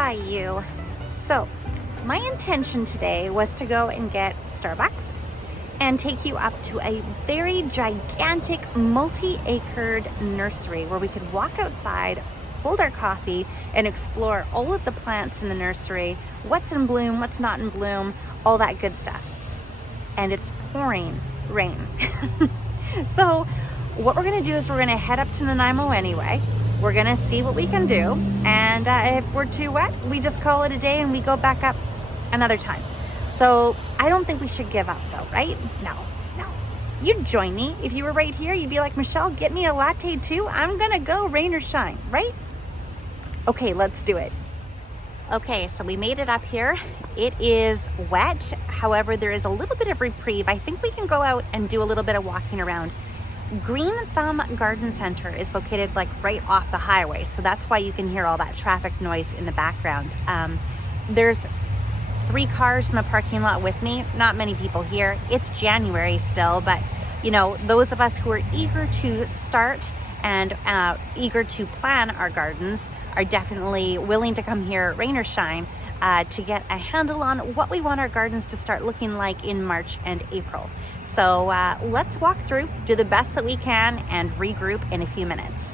Hi, you. So, my intention today was to go and get Starbucks and take you up to a very gigantic, multi-acred nursery where we could walk outside, hold our coffee, and explore all of the plants in the nursery, what's in bloom, what's not in bloom, all that good stuff. And it's pouring rain. So, what we're gonna do is we're gonna head up to Nanaimo anyway. We're gonna see what we can do, and if we're too wet, we just call it a day and we go back up another time. So I don't think we should give up though, right? No. You'd join me. If you were right here, you'd be like, Michelle, get me a latte too. I'm gonna go rain or shine, right? Okay, let's do it. Okay, so we made it up here. It is wet. However, there is a little bit of reprieve. I think we can go out and do a little bit of walking around. Green Thumb Garden Center is located like right off the highway, so that's why you can hear all that traffic noise in the background. There's 3 cars in the parking lot with me, not many people here. It's January still, but you know, those of us who are eager to start and eager to plan our gardens are definitely willing to come here, rain or shine, to get a handle on what we want our gardens to start looking like in March and April. So let's walk through, do the best that we can, and regroup in a few minutes.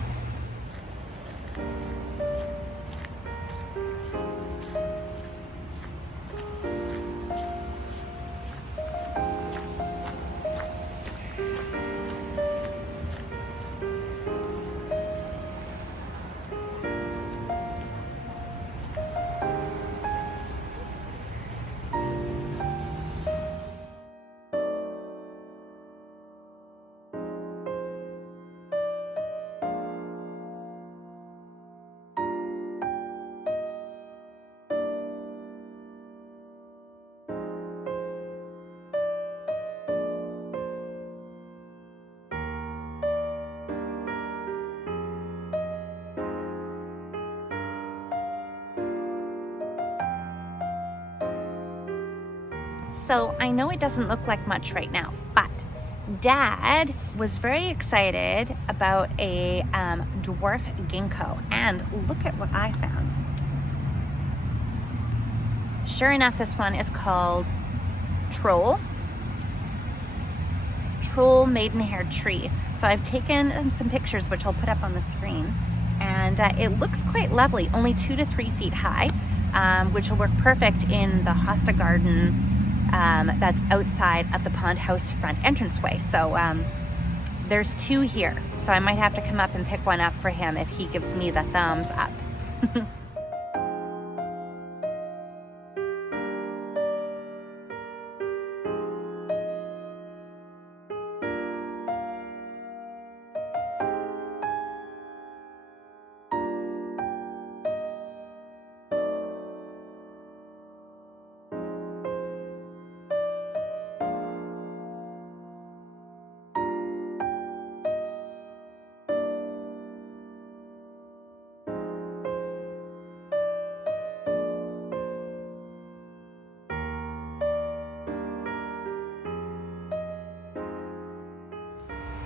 So I know it doesn't look like much right now, but Dad was very excited about a Dwarf Ginkgo, and look at what I found. Sure enough, this one is called Troll Maidenhair Tree. So I've taken some pictures, which I'll put up on the screen, and it looks quite lovely, only 2 to 3 feet high, which will work perfect in the Hosta Garden that's outside of the pond house front entranceway. So there's 2 here, so I might have to come up and pick one up for him if he gives me the thumbs up.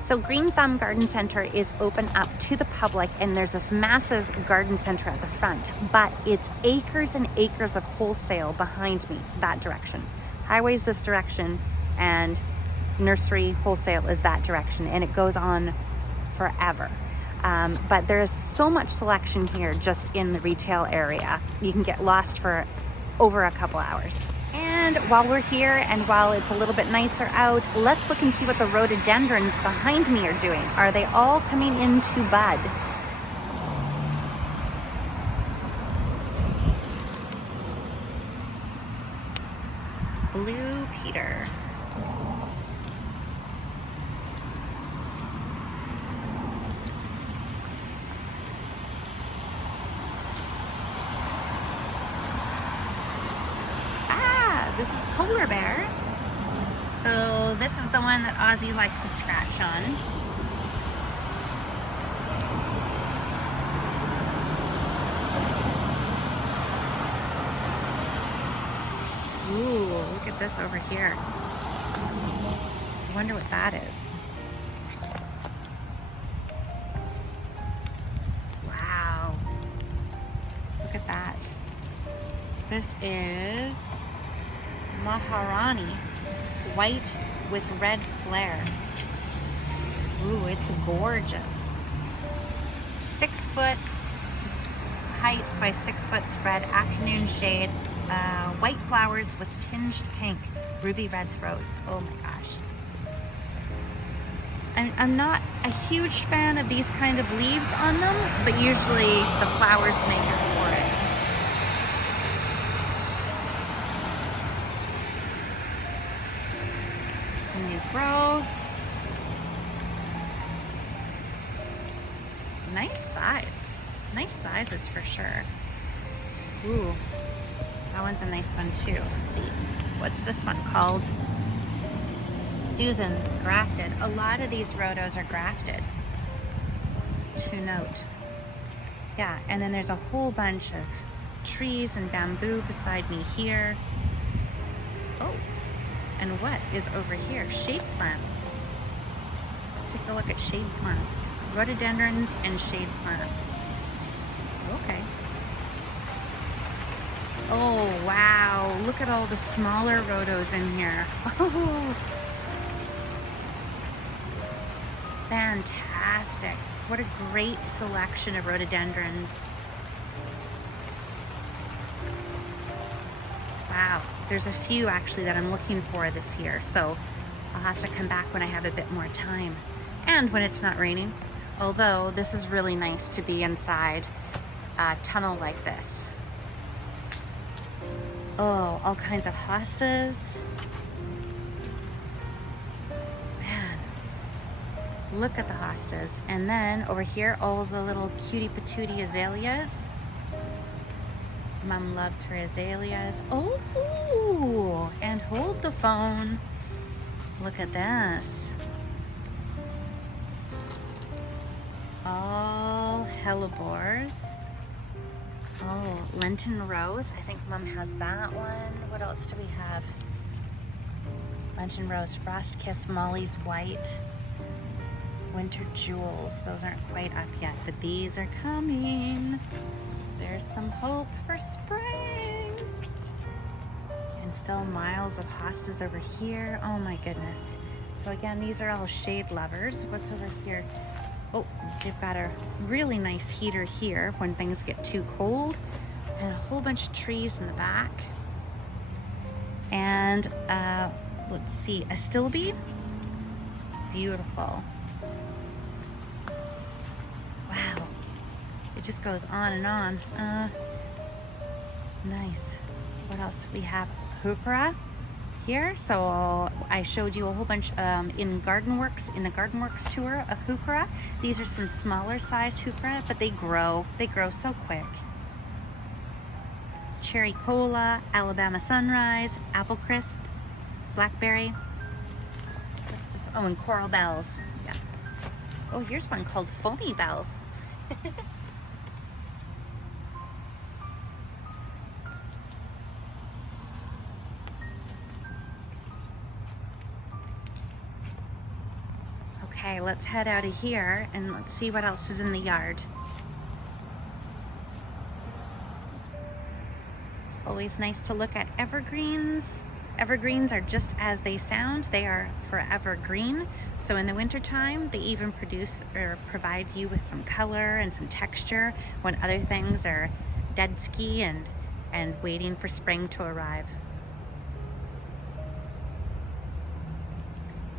So Green Thumb Garden Center is open up to the public, and there's this massive garden center at the front, but it's acres and acres of wholesale behind me, that direction. Highway's this direction, and nursery wholesale is that direction, and it goes on forever. But there is so much selection here just in the retail area. You can get lost for over a couple hours. And while we're here and while it's a little bit nicer out, let's look and see what the rhododendrons behind me are doing. Are they all coming into bud? Blue Peter. This is Polar Bear. So this is the one that Ozzy likes to scratch on. Ooh, look at this over here. I wonder what that is. Wow. Look at that. is Maharani, white with red flare. Ooh, it's gorgeous. 6 foot height by 6 foot spread, afternoon shade, white flowers with tinged pink, ruby red throats. Oh my gosh. I'm not a huge fan of these kind of leaves on them, but usually the flowers make up for it. Some new growth. Nice size. Nice sizes for sure. Ooh, that one's a nice one too. Let's see. What's this one called? Susan, grafted. A lot of these rhodos are grafted, to note. Yeah, and then there's a whole bunch of trees and bamboo beside me here. Oh, and what is over here? Shade plants. Let's take a look at shade plants. Rhododendrons and shade plants. Okay. Oh, wow. Look at all the smaller rhodos in here. Oh, fantastic. What a great selection of rhododendrons. Wow. There's a few actually that I'm looking for this year, so I'll have to come back when I have a bit more time and when it's not raining. Although this is really nice to be inside a tunnel like this. Oh, all kinds of hostas. Man, look at the hostas. And then over here, all the little cutie patootie azaleas. Mom loves her azaleas. Oh, and hold the phone. Look at this. All hellebores. Oh, Lenten Rose. I think Mom has that one. What else do we have? Lenten Rose, Frost Kiss, Molly's White, Winter Jewels. Those aren't quite up yet, but these are coming. There's some hope for spring. And still miles of hostas over here. Oh my goodness. So again, these are all shade lovers. What's over here? Oh, they've got a really nice heater here when things get too cold, and a whole bunch of trees in the back. And let's see, a stilby. Beautiful. Wow. It just goes on and on. Nice. What else do we have? Heuchera here. So I showed you a whole bunch in the GardenWorks tour of heuchera. These are some smaller sized heuchera, but they grow so quick. Cherry Cola, Alabama Sunrise, Apple Crisp, Blackberry. What's this? Oh, and Coral Bells. Yeah. Oh, here's one called Foamy Bells. Okay, let's head out of here and let's see what else is in the yard. It's always nice to look at evergreens. Evergreens are just as they sound. They are forever green. So in the wintertime, they even produce or provide you with some color and some texture when other things are dead ski and waiting for spring to arrive.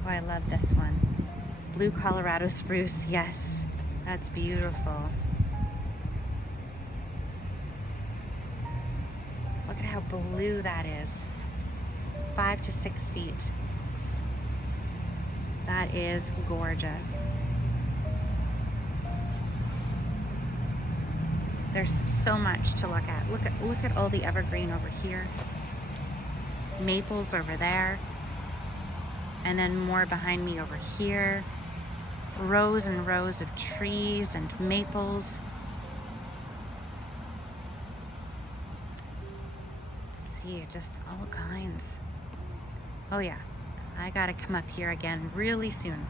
Oh, I love this one. Blue Colorado spruce, yes, that's beautiful. Look at how blue that is. 5 to 6 feet. That is gorgeous. There's so much to look at. Look at all the evergreen over here. Maples over there. And then more behind me over here. Rows and rows of trees and maples. Let's see, just all kinds. Oh yeah, I gotta come up here again really soon.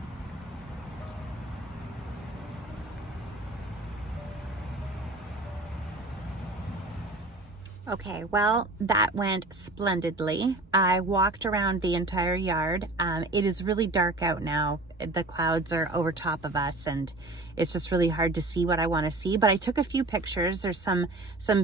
Okay, well, that went splendidly. I walked around the entire yard. It is really dark out now. The clouds are over top of us and it's just really hard to see what I want to see. But I took a few pictures. There's some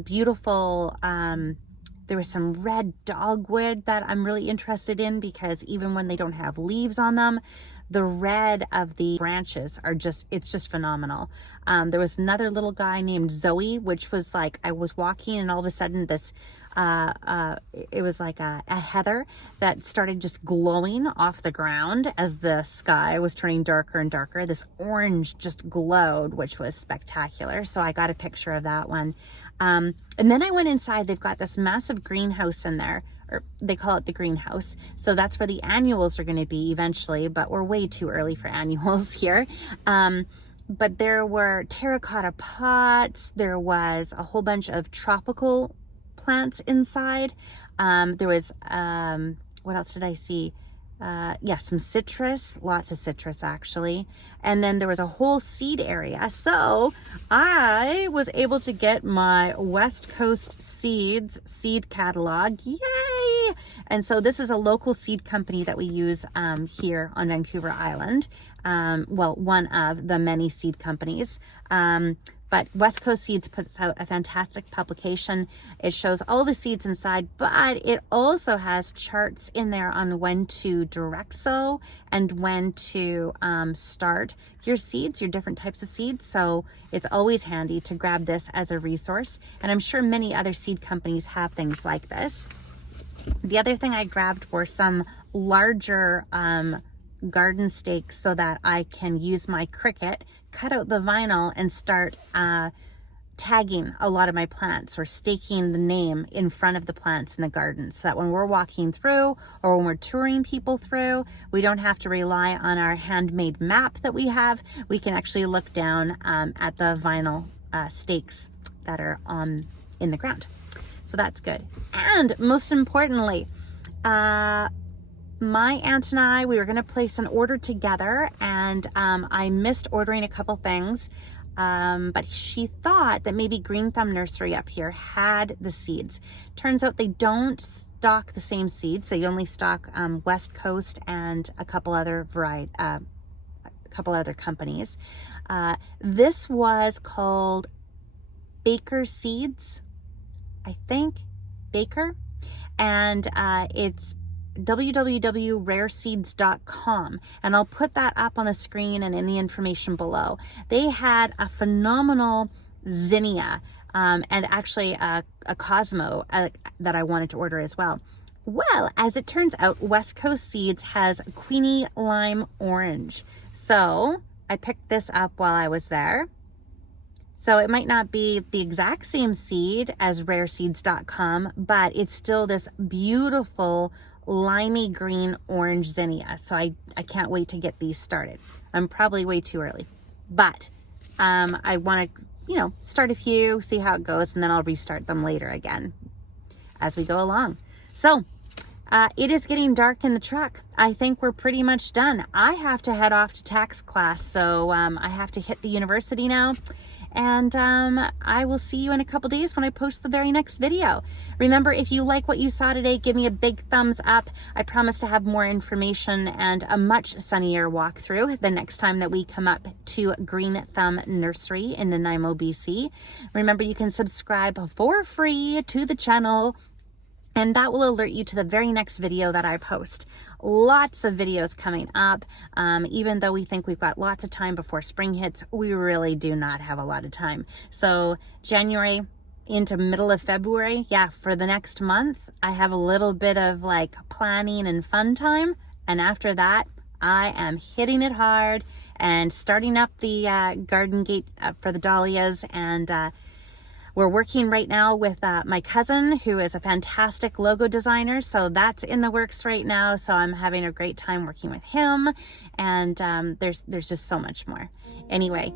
beautiful, there was some red dogwood that I'm really interested in because even when they don't have leaves on them, the red of the branches are it's just phenomenal. There was another little guy named Zoe, which was like, I was walking and all of a sudden this, it was like a heather that started just glowing off the ground as the sky was turning darker and darker. This orange just glowed, which was spectacular. So I got a picture of that one. And then I went inside. They've got this massive greenhouse in there, or they call it the greenhouse. So that's where the annuals are going to be eventually, but we're way too early for annuals here. But there were terracotta pots. There was a whole bunch of tropical plants inside. There was, what else did I see? Yeah, some citrus, lots of citrus actually. And then there was a whole seed area. So I was able to get my West Coast Seeds seed catalog. Yay! And so this is a local seed company that we use here on Vancouver Island. Well, one of the many seed companies. But West Coast Seeds puts out a fantastic publication. It shows all the seeds inside, but it also has charts in there on when to direct sow and when to start your seeds, your different types of seeds. So it's always handy to grab this as a resource. And I'm sure many other seed companies have things like this. The other thing I grabbed were some larger garden stakes so that I can use my Cricut, cut out the vinyl and start tagging a lot of my plants or staking the name in front of the plants in the garden so that when we're walking through or when we're touring people through, we don't have to rely on our handmade map that we have. We can actually look down at the vinyl stakes that are in the ground. So that's good. And most importantly, my aunt and I, we were going to place an order together, and I missed ordering a couple things, but she thought that maybe Green Thumb Nursery up here had the seeds. Turns out they don't stock the same seeds. They only stock West Coast and a couple other companies. This was called Baker Seeds, I think, Baker, and it's www.rareseeds.com, and I'll put that up on the screen and in the information below. They had a phenomenal zinnia and actually a Cosmo that I wanted to order as well. Well, as it turns out, West Coast Seeds has Queenie Lime Orange. So I picked this up while I was there. So it might not be the exact same seed as rareseeds.com, but it's still this beautiful limey green orange zinnia. So I can't wait to get these started. I'm probably way too early, but I want to, start a few, see how it goes, and then I'll restart them later again as we go along. So it is getting dark in the truck. I think we're pretty much done. I have to head off to tax class, so I have to hit the university now. And I will see you in a couple days when I post the very next video. Remember, if you like what you saw today, give me a big thumbs up. I promise to have more information and a much sunnier walkthrough the next time that we come up to Green Thumb Nursery in Nanaimo, BC. Remember, you can subscribe for free to the channel, and that will alert you to the very next video that I post. Lots of videos coming up. Even though we think we've got lots of time before spring hits, we really do not have a lot of time. So January into middle of February, yeah, for the next month, I have a little bit of like planning and fun time. And after that, I am hitting it hard and starting up the garden gate for the dahlias, and we're working right now with my cousin, who is a fantastic logo designer. So that's in the works right now. So I'm having a great time working with him. And there's just so much more. Anyway,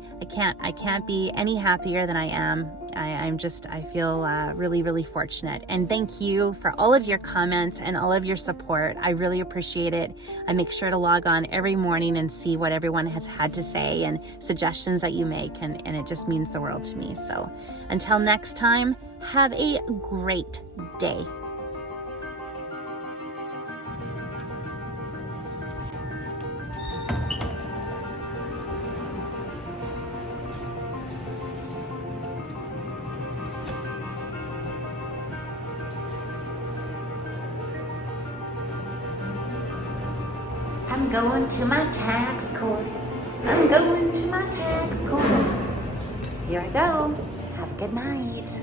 I can't be any happier than I am. I feel really, really fortunate. And thank you for all of your comments and all of your support. I really appreciate it. I make sure to log on every morning and see what everyone has had to say and suggestions that you make. And it just means the world to me. So until next time, Have a great day. I'm going to my tax course. I'm going to my tax course. Here I go. Have a good night.